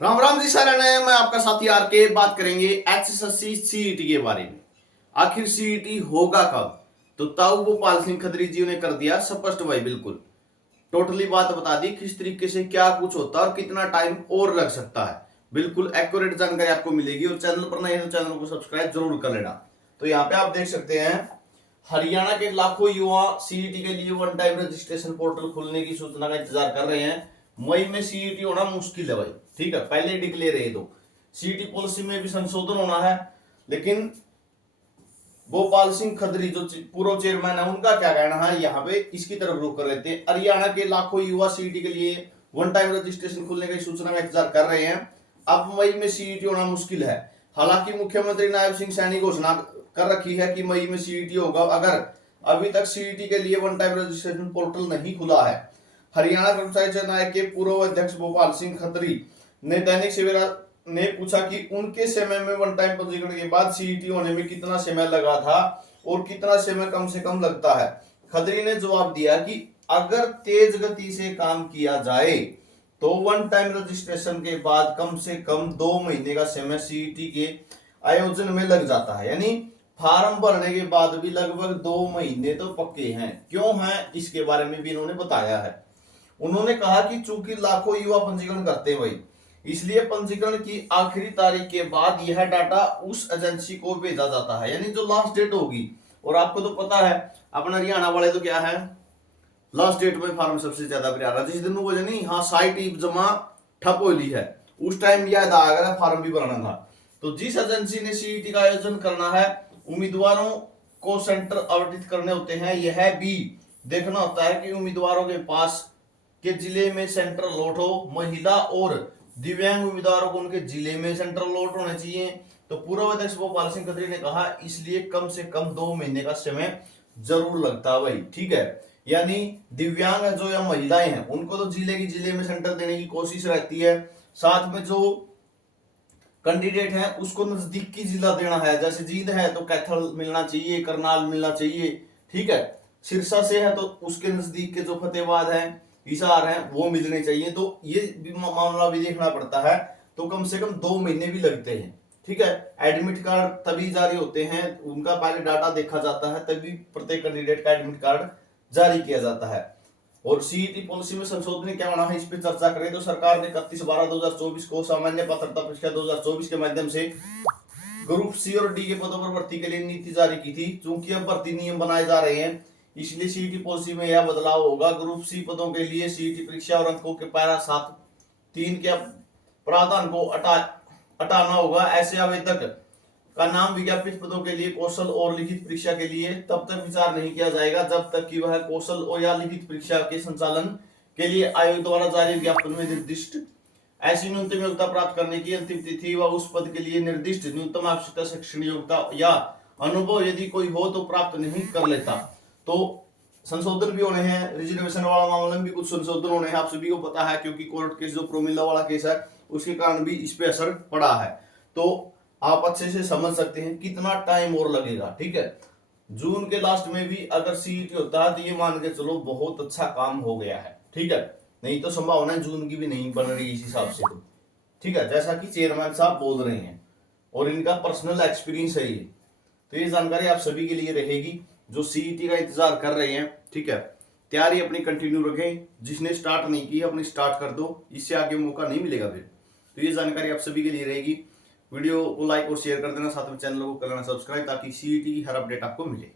राम राम जी सारा नए मैं आपका साथी आर के बात करेंगे एचएसएससी सीईटी के बारे में। आखिर सीईटी होगा कब? तो ताऊ गोपाल सिंह खत्री जी ने कर दिया स्पष्ट भाई, बिल्कुल टोटली बात बता दी किस तरीके से क्या कुछ होता है और कितना टाइम और लग सकता है। बिल्कुल एक्यूरेट जानकारी आपको मिलेगी और चैनल पर नए हैं तो चैनल को सब्सक्राइब जरूर कर लेना। तो यहाँ पे आप देख सकते हैं हरियाणा के लाखों युवा सीईटी के लिए वन टाइम रजिस्ट्रेशन पोर्टल खुलने की सूचना का इंतजार कर रहे हैं। मई में सीईटी होना मुश्किल है भाई, ठीक है, पहले डिक्लेयर है। तो सीईटी पॉलिसी में भी संशोधन होना है, लेकिन गोपाल सिंह खत्री जो पूर्व चेयरमैन है उनका क्या कहना है यहाँ पे, इसकी तरफ रुख कर लेते हैं। हरियाणा के लाखों युवा सीईटी के लिए वन टाइम रजिस्ट्रेशन खुलने की सूचना का इंतजार कर रहे हैं। अब मई में सीईटी होना मुश्किल है। हालांकि मुख्यमंत्री नायब सिंह सैनी घोषणा कर रखी है कि मई में सीईटी होगा, अगर अभी तक सीईटी के लिए वन टाइम रजिस्ट्रेशन पोर्टल नहीं खुला है। हरियाणा कर्मचारी चयन आयोग के पूर्व अध्यक्ष गोपाल सिंह खत्री ने दैनिक सवेरा ने पूछा कि उनके समय में वन टाइम पंजीकरण के बाद सीईटी होने में कितना समय लगा था और कितना समय कम से कम लगता है। खत्री ने जवाब दिया कि अगर तेज गति से काम किया जाए तो वन टाइम रजिस्ट्रेशन के बाद कम से कम 2 महीने का समय सीईटी के आयोजन में लग जाता है। यानी फार्म भरने के बाद भी लगभग 2 महीने तो पक्के हैं। क्यों है इसके बारे में भी इन्होंने बताया है। उन्होंने कहा कि चूंकि लाखों युवा पंजीकरण करते हैं भाई, इसलिए पंजीकरण की आखिरी तारीख के बाद यह डाटा उस एजेंसी को भेजा जाता है, यानी जो लास्ट डेट होगी। और आपको तो पता है अपना हरियाणा वाले तो क्या है, लास्ट डेट में फार्म सबसे ज्यादा भरा रहा, जिस दिन वो नहीं हाँ साइट जमा ठप हो ली है उस टाइम याद आ गया फार्म भी भरना था। तो जिस एजेंसी ने सीईटी का आयोजन करना है, उम्मीदवारों को सेंटर आवंटित करने होते हैं, यह भी देखना होता है कि उम्मीदवारों के पास के जिले में सेंटर लॉट हो। महिला और दिव्यांग उम्मीदवारों को उनके जिले में सेंटर लॉट होने चाहिए। तो पूर्व अध्यक्ष गोपाल सिंह खत्री ने कहा इसलिए कम से कम 2 महीने का समय जरूर लगता है भाई, ठीक है। यानी दिव्यांग है जो या महिलाएं हैं उनको तो जिले में सेंटर देने की कोशिश रहती है। साथ में जो कैंडिडेट है उसको नजदीक की जिला देना है, जैसे जींद है तो कैथल मिलना चाहिए, करनाल मिलना चाहिए, ठीक है। सिरसा से है तो उसके नजदीक के जो फतेहाबाद है, हिसार है, वो मिलने चाहिए। तो ये भी मामला भी देखना पड़ता है। तो कम से कम 2 महीने भी लगते हैं, ठीक है। एडमिट कार्ड तभी जारी होते हैं, उनका पहले डाटा देखा जाता है, तभी प्रत्येक कैंडिडेट का एडमिट कार्ड जारी किया जाता है। और सीईटी पॉलिसी में संशोधन क्या होना है, इस पर चर्चा करें तो सरकार ने 31/12/2024 को सामान्य पात्रता परीक्षा 2024 के माध्यम से ग्रुप सी और डी के पदों पर भर्ती के लिए नीति जारी की थी। चूंकि अब भर्ती नियम बनाए जा रहे हैं, इसलिए सीईटी पॉलिसी में यह बदलाव होगा। ग्रुप सी पदों के लिए सीईटी परीक्षा और अंकों के पैरा 7(3) के प्रावधान को हटाना होगा। ऐसे आवेदक का नाम विज्ञापित पदों के लिए कौशल और लिखित परीक्षा के लिए तब तक विचार नहीं किया जाएगा जब तक कि वह कौशल और या लिखित परीक्षा के संचालन के लिए आयोग द्वारा जारी विज्ञापन में निर्दिष्ट ऐसी न्यूनतम योग्यता प्राप्त करने की अंतिम तिथि व उस पद के लिए निर्दिष्ट न्यूनतम आवश्यकता शैक्षणिक योग्यता या अनुभव यदि कोई हो तो प्राप्त नहीं कर लेता। तो संशोधन भी होने हैं, रिजर्वेशन वाला मामले में भी कुछ संशोधन होने हैं, आप सभी को पता है, क्योंकि कोर्ट केस जो प्रोमिला वाला केस है उसके कारण भी इस पे असर पड़ा है। तो आप अच्छे से समझ सकते हैं कितना टाइम और लगेगा, ठीक है। जून के लास्ट में भी अगर सीईटी होता है तो ये मान के चलो बहुत अच्छा काम हो गया है, ठीक है। नहीं तो संभावना जून की भी नहीं बन रही इस हिसाब से, तो ठीक है, जैसा कि चेयरमैन साहब बोल रहे हैं और इनका पर्सनल एक्सपीरियंस है ये। तो ये जानकारी आप सभी के लिए रहेगी जो सीईटी का इंतजार कर रहे हैं, ठीक है। तैयारी अपनी कंटिन्यू रखें, जिसने स्टार्ट नहीं की अपनी स्टार्ट कर दो, इससे आगे मौका नहीं मिलेगा फिर। तो ये जानकारी आप सभी के लिए रहेगी। वीडियो को लाइक और शेयर कर देना, साथ में चैनल को कर लेना सब्सक्राइब ताकि सीईटी की हर अपडेट आपको मिले।